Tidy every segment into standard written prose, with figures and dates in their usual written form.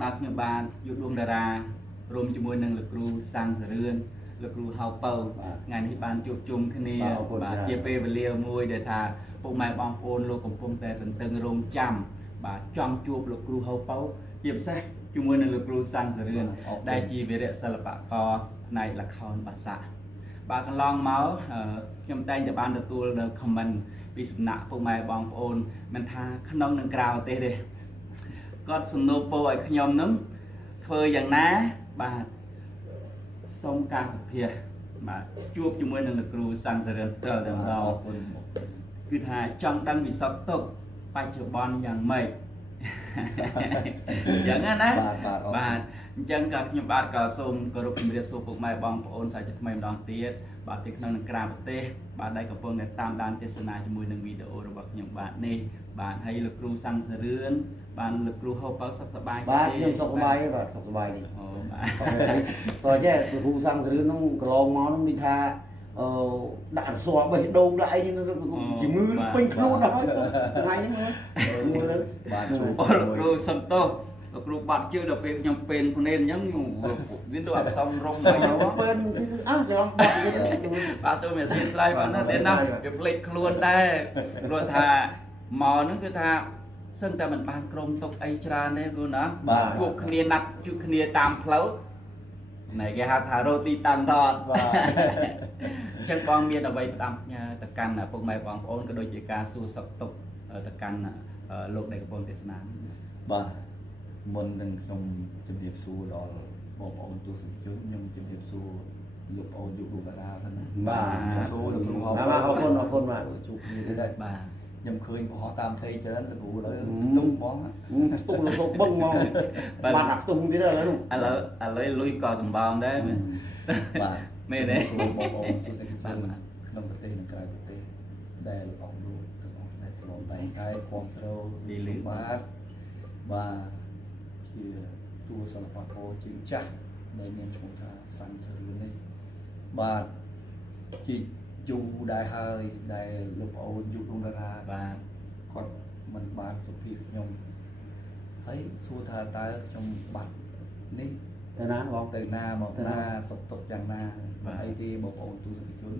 បាទខ្ញុំបានយកដួងតារារួមជាមួយនឹងលោកគ្រូសាំងសរឿនលោកគ្រូហៅពៅថ្ងៃនេះបានជួបជុំគ្នាបាទជាពេលវេលាមួយដែលថាពុកម៉ែបងប្អូនលោកកំពុងតែទន្ទឹងរង់ចាំបាទចង់ជួបលោកគ្រូហៅពៅជាពិសេសជាមួយនឹងលោកគ្រូសាំងសរឿនដែលជាវីរៈសិល្បករផ្នែកល្ខោនបាសាបាទកន្លងមកខ្ញុំតែងតែបានទទួលនៅ comment ពីសំណាក់ពុកម៉ែបងប្អូនមិនថាក្នុងនិងក្រៅប្រទេសទេគាត់សំណូមពរឲ្យខ្ញុំនឹងធ្វើយ៉ាងណាបាទសូមការសុភាបាទជួបជាមួយនឹងលោកគ្រូសាំងសរឿនផ្ទាល់តែម្ដងគឺថាចង់ដឹងវិស័យទុកបច្ចុប្បន្នយ៉ាងម៉េចយ៉ាងណាបាទអញ្ចឹងក៏ខ្ញុំបាទក៏សូមគោរពជម្រាបសួរពុកម៉ែបងប្អូនសាជាថ្មីម្ដងទៀតបាទទីក្នុងនិងក្រៅប្រទេសបាទដែលកំពុងតែតាមដានទស្សនាជាមួយនឹងវីដេអូរបស់ខ្ញុំបាទនេះបាទហើយលោកគ្រូសាំងសរឿនបានលោកគ្រូហូបបើសុខសប្បាយបាទខ្ញុំសុខសប្បាយបាទសុខសប្បាយនេះអូបាទតើចេះលោកគ្រូសាំងសរឿននោះកន្លងមកនោះមានថាដាក់រស័របេះដូងដាក់អីនេះជំងឺពេញខ្លួនដល់ហើយថ្ងៃនេះមើលបាទលោកគ្រូសំទោសលោកគ្រូបាត់ជើងដល់ពេលខ្ញុំពេនភ្នែនអញ្ចឹងវាទៅអត់សមរម្យអីហ្នឹងពេនអស់ច្រឡំបាត់បាទសូមអធិស្ឋានបាទណាទេណាវាភ្លេចខ្លួនដែរព្រោះថាមកហ្នឹងគឺថាសឹងតែមិនបានក្រុមទុកអីច្រើនទេគ្រូណាជួបគ្នាណាត់ជួបគ្នាតាមផ្លូវណែគេហៅថារ៉ូទីតាំងតតបាទអញ្ចឹងបងមានអ្វីផ្ដាំផ្ញើទៅកាន់ពុកម៉ែបងប្អូនក៏ដូចជាការសួរសុខទុក្ខទៅកាន់លោកដែលកំពុងទេសនាបាទមុននឹងខ្ញុំជំរាបសួរដល់បងប្អូនទស្សនិកជនខ្ញុំជំរាបសួរលោកប្អូនយុវតារាហ្នឹងបាទសួរលោកគ្រូអរគុណបាទជួបគ្នាដែរបាទខ្ញុំឃើញបង្ហោះតាមเพจច្រើនលោកគ្រូឥឡូវទុំបងខ្ទង់លោកបឹងមកបាត់អាខ្ទង់ទៀតឥឡូវលុយក៏សម្បងដែរបាទមែនទេសួរបងប្អូនទស្សនិកជនក្នុងប្រទេសនិងក្រៅប្រទេសដែលលោកអង្គលោកទាំងអស់ដែលក្រុមតែងកាយគ្រប់គ្រងលីលីបាទជាតួសិល្បករជាចាស់ដែលមានឈ្មោះថាសាំងសរឿននេះបាទជាយូរដែរហើយដែលលោកប្អូនយុវតារាបាទគាត់មិនបានសុភីខ្ញុំហើយសួរថាតើខ្ញុំបាត់នេះទៅណាបងទៅណាមកណាសុខទុក្ខយ៉ាងណាអីទេបងប្អូនទស្សនិកជន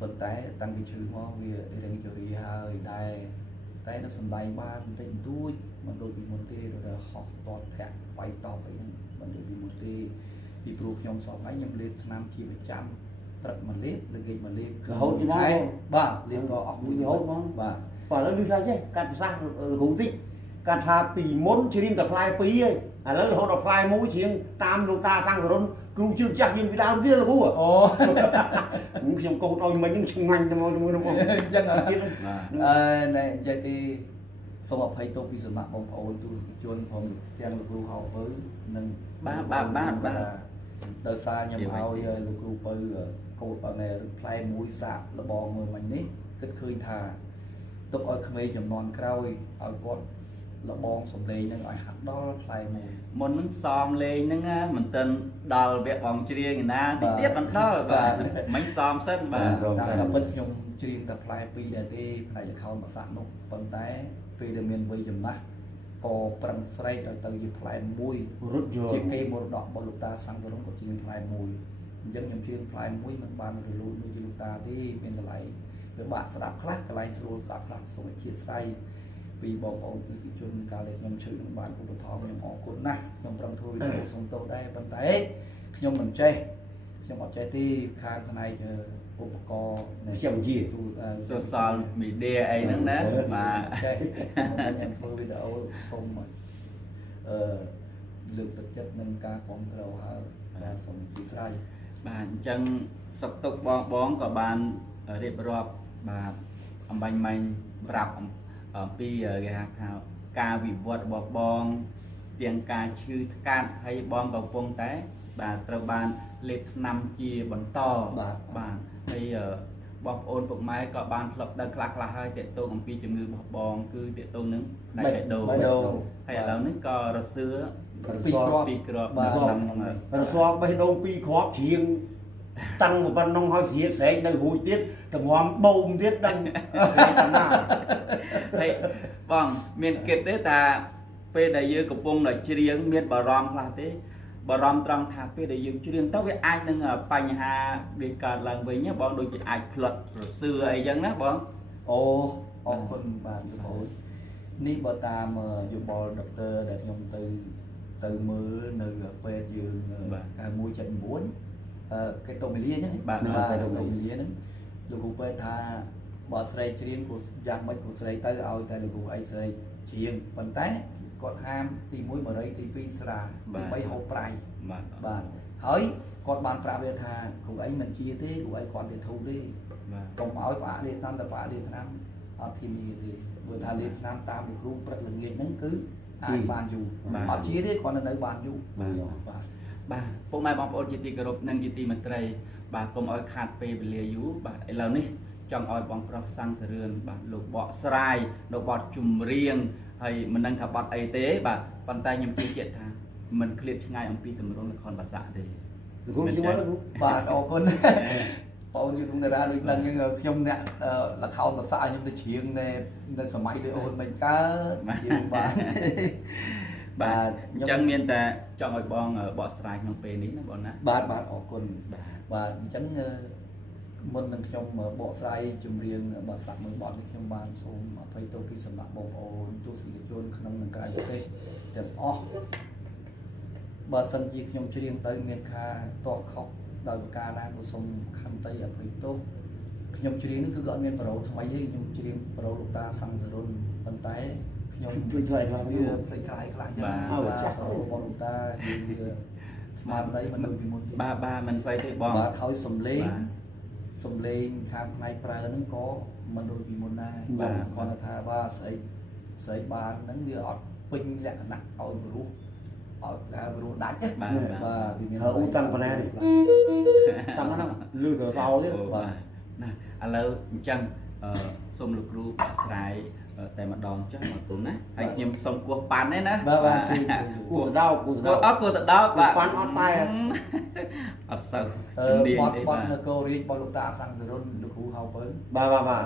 ប៉ុន្តែតាំងពីឈឺមកវារៀងជរាហើយដែរតែនៅសំដែងបានបន្តិចបន្តួចមិនដូចពីមុនទេដែលហោះតតធាក់វាយតបអីហ្នឹងមិនដូចពីមុនទេពីព្រោះខ្ញុំសពហើយខ្ញុំលេបថ្នាំជាប្រចាំព្រឹកមកលេបល្ងាចមកលេបរហូតមកបាទលេបក៏អស់មួយរហូតមកបាទឥឡូវនេះថាចេះកាត់ប្រសាសន៍គ្រូតិចកាត់ថាពីមុនច្រៀងតែផ្លែ2ហើយឥឡូវរហូតដល់ផ្លែ1ច្រៀងតាមលោកតាសាំងសរុនគ្រូជើងចាស់មានពីដើមទៀតលោកគ្រូអូខ្ញុំកោតឲ្យមិញហ្នឹងឆ្ងាញ់ទៅមកជាមួយនឹងបងអញ្ចឹងទៀតណែនិយាយពីសូមអភ័យទោសពីសំណាក់បងប្អូនទស្សនិកជនផងទាំងលោកគ្រូហៅពៅនិងបាទដោយសារខ្ញុំឲ្យលោកគ្រូពៅកោតអនែផ្លែ1សាកលបងមើលមិញនេះគិតឃើញថាទុកឲ្យក្មេងចំនួនក្រោយឲ្យគាត់លបងសំលេងនឹងឲ្យហាត់ដល់ផ្លែ1មុននឹងសំលេងហ្នឹងមិនទាន់ដល់វគ្គបងច្រៀងណាតិចទៀតមិនដល់បាទមិញសំសិនបាទតាមតែពិតខ្ញុំច្រៀងតែផ្លែ2ដែរទេផ្នែកល្ខោនបាសាក់នោះប៉ុន្តែពេលដែលមានវ័យចំណាស់ក៏ប្រឹងស្រែកឲ្យទៅជាផ្លែ1រត់យកជាគេមរតករបស់លោកតាសាំងសរុនក៏ច្រៀងផ្លែ1អញ្ចឹងខ្ញុំច្រៀងផ្លែ1មិនបានរលូនដូចជាលោកតាទេមានកន្លែងវាបាក់ស្ដាប់ខ្លះកន្លែងស្រួលស្ដាប់ខ្លះសូមអធិស្ឋានពីបងប្អូនទស្សនិកជនកាលដែលខ្ញុំឈឺនឹងបានឧបត្ថម្ភខ្ញុំអរគុណណាស់ខ្ញុំប្រឹងធ្វើវីដេអូសុំទោសដែរប៉ុន្តែខ្ញុំមិនចេះខ្ញុំអត់ចេះទេខាងផ្នែកឧបករណ៍នៃខ្ញុំជាទូ social media អីហ្នឹងណាបាទចេះខ្ញុំធ្វើវីដេអូសុំលើកទឹកចិត្តនឹងការគ្រប់គ្រងហើយបាទសូមអធិស្ឋានបាទអញ្ចឹងសុខទុក្ខបងក៏បានរៀបរាប់បាទអំបញ្ញមិញប្រាប់អំពីគេហៅថាការវិវត្តរបស់បងទាំងការឈឺថ្កាត់ហើយបងកំពុងតែបាទត្រូវបានលេបថ្នាំជាបន្តបាទហើយបងប្អូនពុកម៉ែក៏បានធ្លាប់ដឹងខ្លះហើយតេតងអំពីជំងឺរបស់បងគឺតេតងនឹងផ្នែកបេះដូងហើយឥឡូវនេះក៏រសឿ2គ្រាប់បាទរស័របេះដូង2គ្រាប់ជ្រៀងតាំងប៉ុណ្ណឹងហើយស្រៀតស្រែកនៅរួចទៀតតម្រាំបូមទៀតដឹងតែណាហើយបងមានគិតទេថា ពេលដែលយើងកំពុងតែច្រៀងមានបារម្ភខ្លះទេបារម្ភត្រង់ថាពេលដែលយើងច្រៀងទៅវាអាចនឹងបញ្ហាវាកើតឡើងវិញណាបងដូចជាអាចផ្លិតរសឿអីចឹងណាបង អូអរគុណបាទលោកប្អូននេះបើតាមយោបល់ដុកទ័រដែលខ្ញុំទៅមើលនៅពេទ្យយើង179គេតូមីលាហ្នឹងបាទតូមីលាហ្នឹងលោកគ្រូពេទ្យថាបើស្រីច្រៀងក៏យ៉ាងម៉េចក៏ស្រីទៅឲ្យតែលោកគ្រូអីស្រីច្រៀងប៉ុន្តែគាត់ហាមទី1បរិយទី2ស្រាទី3ហូបប្រៃបាទហើយគាត់បានប្រាប់វាថាគ្រូអីមិនជាទេគ្រូអីគាត់ទៅធូបទេកុំឲ្យផ្អាកលាតាមតែផ្អាកលាតាមអត់ធានាទេព្រោះថាលាតាមតាមលោកគ្រូព្រឹកល្ងាចហ្នឹងគឺអាចបានយូរអត់ជាទេគាត់នៅបានយូរបាទពុកម៉ែបងប្អូនជាទីគោរពនិងជាទីមេត្រីបាទកុំឲ្យខាតពេលវេលាយូរបាទឥឡូវនេះចង់ឲ្យបងប្រុសសាំងសរឿនបាទលោកបកស្រាយនៅបទចម្រៀងហើយមិនដឹងថាបទអីទេបាទប៉ុន្តែខ្ញុំជឿជាក់ថាមិនឃ្លាតឆ្ងាយអំពីទម្រង់ល្ខោនបាសាក់ទេលោកគ្រូជួយលោកគ្រូបាទអរគុណបងយូរតារាដូចដឹងហ្នឹងខ្ញុំអ្នកល្ខោនបាសាក់ខ្ញុំទៅច្រៀងនៅសម័យដូចអូនមិនកើតបាទបាទអញ្ចឹងមានតែចង់ឲ្យបងបកស្រាយក្នុងពេលនេះណាបងណាបាទអរគុណបាទអញ្ចឹងមុននឹងខ្ញុំបកស្រាយចម្រៀងបាសាក់មួយបទនេះខ្ញុំបានសូមអភ័យទោសពីសំណាក់បងប្អូនទស្សនិកជនក្នុងនិងក្រៅប្រទេសទាំងអស់បើសិនជាខ្ញុំច្រៀងទៅមានខាតបខុសដោយប្រការណាក៏សូមខន្តីអភ័យទោសខ្ញុំច្រៀងនេះគឺក៏អត់មានប្រូថ្មីទេខ្ញុំច្រៀងប្រូលោកតាសង្សរុនប៉ុន្តែខ្ញុំជួយខ្លះខ្លះវាភ្លេចខ្លះខ្លះយ៉ាងណាបាទប្រូរបស់លោកតាវាស្មារតីមិនដូចពីមុនទេបាទមិនស្វ័យទេបងបាទហើយសំលេងខាងផ្នែកប្រើហ្នឹងក៏មិនដូចពីមុនដែរបាទគាត់ថាបាទស្អីបានហ្នឹងវាអត់ពេញលក្ខណៈឲ្យព្រោះឲ្យព្រោះដាច់បាទវាមានហើអ៊ូតាំងប៉ុណ្ណានេះតាំងហ្នឹងលឺទៅសោទៀតបាទណាឥឡូវអញ្ចឹងសូមលោកគ្រូបកស្រាយតែម្ដងចុះមកគុំណាហើយខ្ញុំសូមគោះប៉ាន់ទេណាបាទគោះដោកអត់គោះទៅដោកបាទប៉ាន់អត់តែអត់សូវជំនាញទេបាទនគររាជរបស់លោកតាសង្សរុនលោកគ្រូហៅពើបាទ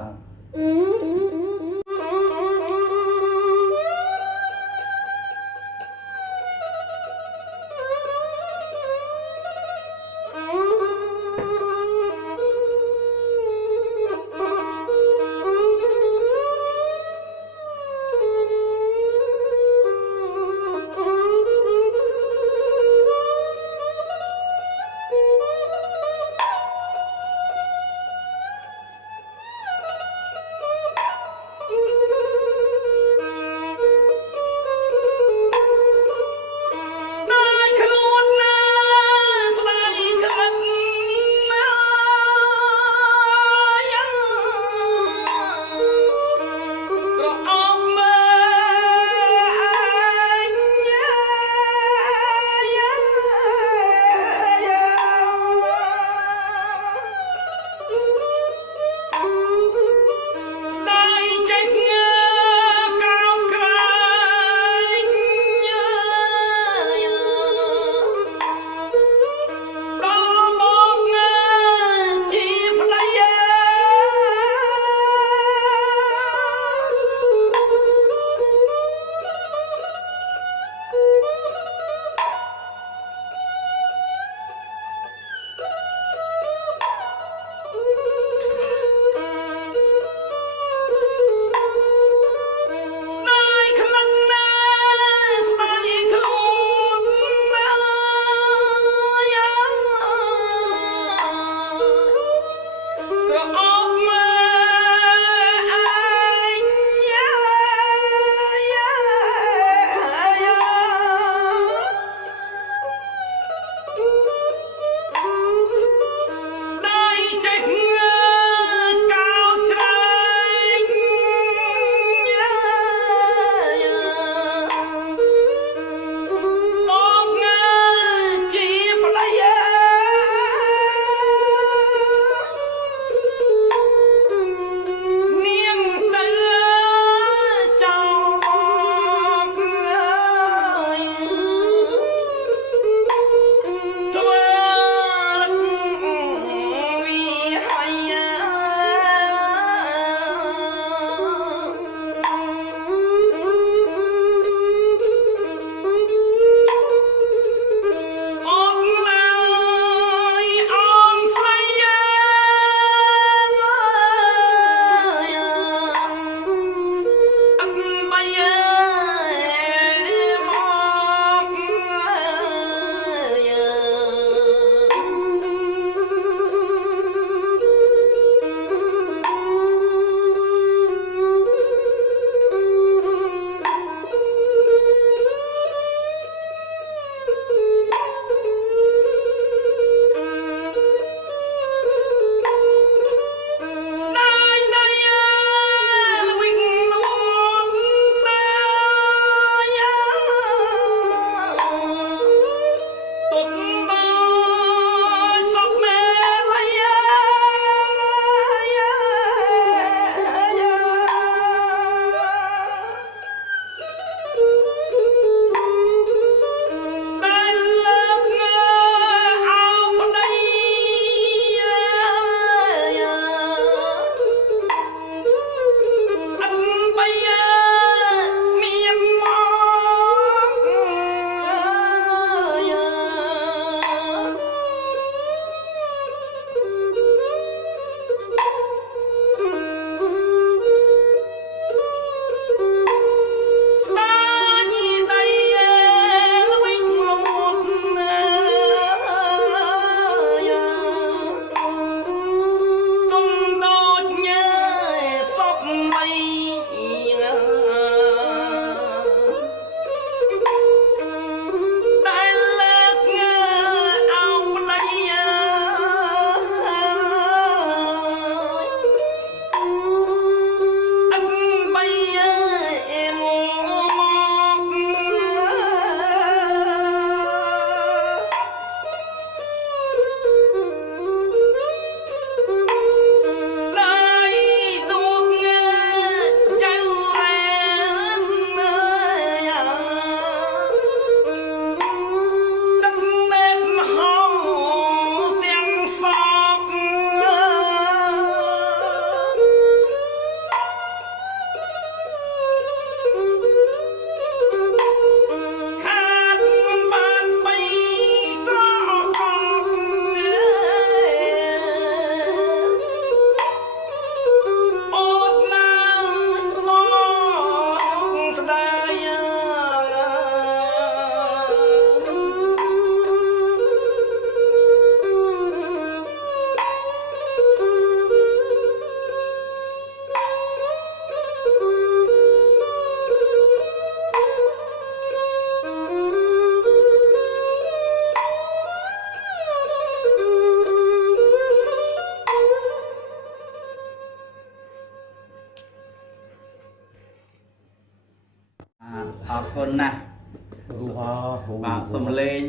បាទសំលេង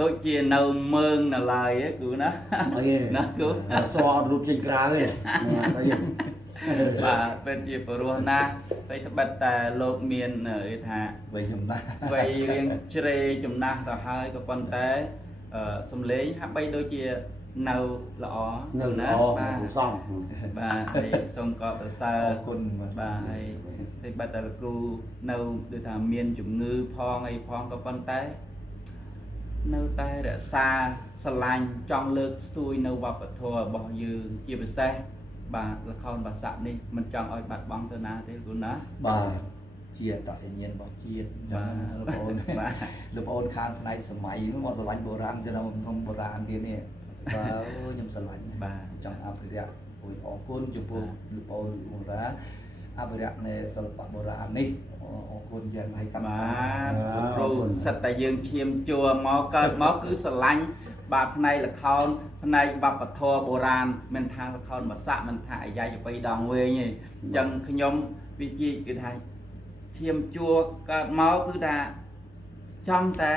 ដូចជានៅមើងនៅឡើយគ្រូណាណាគ្រូសអត់រូបចេញក្រៅទេបាទពិតជាព្រោះណាស់ហើយត្បិតតែលោកមានគេថាវ័យចំណាស់វ័យរៀងជ្រេចំណាស់ទៅហើយក៏ប៉ុន្តែសំលេងហាក់បីដូចជានៅល្អណាបាទសំបាទហើយសូមក៏សរសើរគុណបាទហើយតែបាត់តែលោកគ្រូនៅដូចថាមានជំងឺផងអីផងក៏ប៉ុន្តែនៅតែរក្សាស្រឡាញ់ចង់លើកស្ទួយនៅវប្បធម៌របស់យើងជាពិសេសបាទល្ខោនបាសាក់នេះមិនចង់ឲ្យបាត់បង់ទៅណាទេគ្រូណាបាទជាអត្តសញ្ញាណរបស់ជាតិបាទលោកប្អូនបាទលោកប្អូនខាងផ្នែកសម័យនោះមកស្រឡាញ់បុរាណទៅក្នុងបុរាណទៀតនេះបាទខ្ញុំស្រឡាញ់បាទចង់អភិរក្សអរគុណចំពោះលោកប្អូនបុរាណអភិរក្សនៃសិល្បៈបុរាណនេះអរគុណយ៉ាងហើយតាមបាទលោកគ្រូសិតតែយើងឈាមជួមកកើតមកគឺស្រឡាញ់បាទផ្នែកល្ខោនផ្នែកវប្បធម៌បុរាណមិនថាល្ខោនបាសាក់មិនថាអាយ៉ៃទៅដងវែងទេអញ្ចឹងខ្ញុំវិជាគឺថាឈាមជួកើតមកគឺថាចង់តែ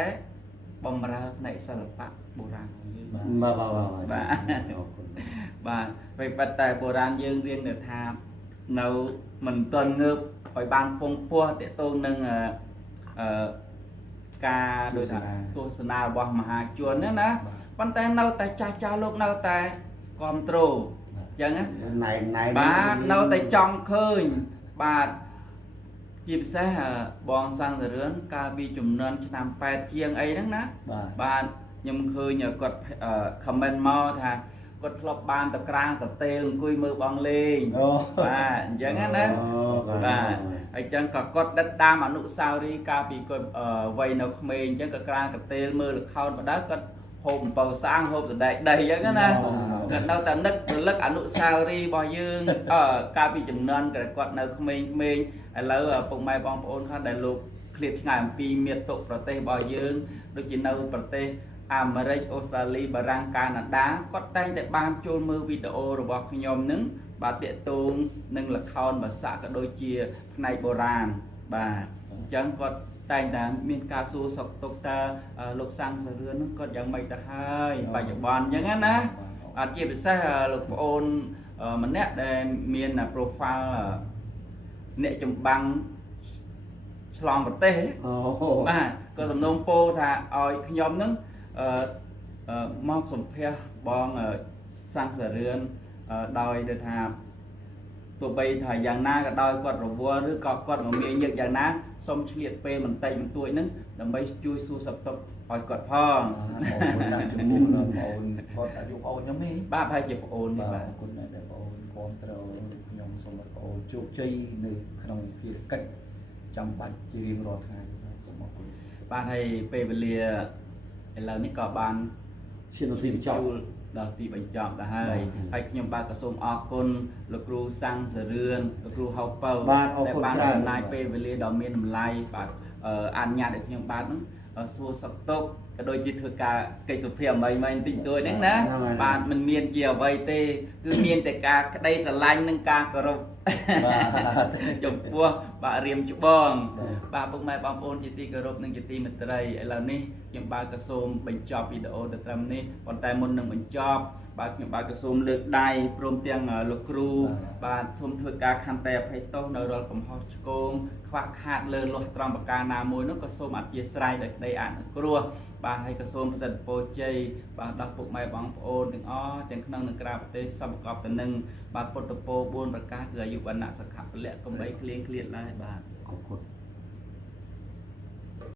បំរើផ្នែកសិល្បៈបុរាណរបស់យើងបាទបាទបាទពេលបាត់តែបុរាណយើងរៀនទៅថានៅមិនទាន់ងើបឲ្យបានពងពោះតេតូននឹងការដូចថាទស្សនារបស់មហាជនណាប៉ុន្តែនៅតែចាស់លោកនៅតែគ្រប់គ្រងអញ្ចឹងណាបាទនៅតែចង់ឃើញបាទជាពិសេសបងសង្ឃរឿនកាលពីចំនួនឆ្នាំ8ជាងអីហ្នឹងណាបាទខ្ញុំឃើញគាត់ខមមិនមកថាគាត់ធ្លាប់បានតក្រាងតទេលអង្គុយមើលបងលេងបាទអញ្ចឹងណាបាទហើយអញ្ចឹងក៏គាត់ដិតតាមអនុស្សាវរីយ៍កាលពីគាត់វ័យនៅក្មេងអញ្ចឹងក៏ក្រាងតទេលមើលល្ខោនបដៅគាត់ហូបអំពៅសាងហូបសណ្ដែកដីអញ្ចឹងណាគាត់នៅតែនឹករលឹកអនុស្សាវរីយ៍របស់យើងកាលពីចំនួនគាត់នៅក្មេងៗឥឡូវពុកម៉ែបងប្អូនខ្លះដែលលោកឃ្លាតឆ្ងាយអំពីមាតុប្រទេសរបស់យើងដូចជានៅប្រទេសអាមេរិកអូស្ត្រាលីបារាំងកាណាដាគាត់តែងតែបានចូលមើលវីដេអូរបស់ខ្ញុំនឹងបាទតាក់ទងនឹងល្ខោនបាសាក់ក៏ដូចជាផ្នែកបុរាណបាទអញ្ចឹងគាត់តែងតែមានការសួរសុខទុក្ខតើលោកសាំងសរឿននោះគាត់យ៉ាងម៉េចទៅហើយបច្ចុប្បន្នអញ្ចឹងណាបាទជាពិសេសលោកប្អូនម្នាក់ដែលមាន profile អ្នកចម្បាំងឆ្លងប្រទេសបាទក៏សំណូមពរថាឲ្យខ្ញុំនឹងមកសម្ភាសបងសាំងសរឿនដោយទៅថាទោះបីថាយ៉ាងណាក៏ដោយគាត់រវល់ឬក៏គាត់មមាញឹកយ៉ាងណាសូមឆ្លៀតពេលបន្តិចបន្តួចហ្នឹងដើម្បីជួយសួរសុខទុក្ខឲ្យគាត់ផងអរគុណណាស់ចំពោះបងប្អូនគាត់អាយុបងខ្ញុំនេះបាទហើយជាបងអូននេះបាទអរគុណណាស់ដែលបងអូនគាំទ្រខ្ញុំសូមឲ្យបងអូនជោគជ័យនៅក្នុងភារកិច្ចចាំបាច់ជារៀងរាល់ថ្ងៃសូមអរគុណបាទហើយពេលវេលាឥឡូវនេះក៏បានឈានទីបញ្ចប់ដល់ទីបញ្ចប់ទៅហើយខ្ញុំបាទក៏សូមអរគុណលោកគ្រូសាំងសរឿនលោកគ្រូហៅពៅដែលបានចំណាយពេលវេលាដ៏មានតម្លៃបាទអនុញ្ញាតឲ្យខ្ញុំបាទហ្នឹងសួរសុខទុក្ខក៏ដូចជាធ្វើការកិច្ចសុភាអ្វីៗបន្តិចតួចហ្នឹងណាបាទមិនមានជាអ្វីទេគឺមានតែការក្តីស្រឡាញ់និងការគោរពបាទចំពោះបាទរៀមច្បងបាទពុកម៉ែបងប្អូនជាទីគោរពនិងជាទីមេត្រីឥឡូវនេះខ្ញុំបាទក៏សូមបញ្ចប់វីដេអូទៅត្រឹមនេះប៉ុន្តែមុននឹងបញ្ចប់បាទខ្ញុំបាទក៏សូមលើកដៃព្រមទាំងលោកគ្រូបាទសូមធ្វើការខន្តីអភ័យទោសនៅរាល់កំហុសឆ្គងខ្វះខាតលើលាស់ត្រង់ប្រការណាមួយនោះក៏សូមអធិស្ឋានដោយក្តីអនុគ្រោះបាទហើយក៏សូមប្រសិទ្ធពរជ័យបាទដល់ពុកម៉ែបងប្អូនទាំងអស់ទាំងក្នុងនិងក្រៅប្រទេសសូមប្រកបទៅនឹងបាទពុទ្ធពរ4ប្រការគឺអាយុវណ្ណៈសុខៈពលៈកំបីគ្លៀងគ្លៀតឡើយបាទអរគុណ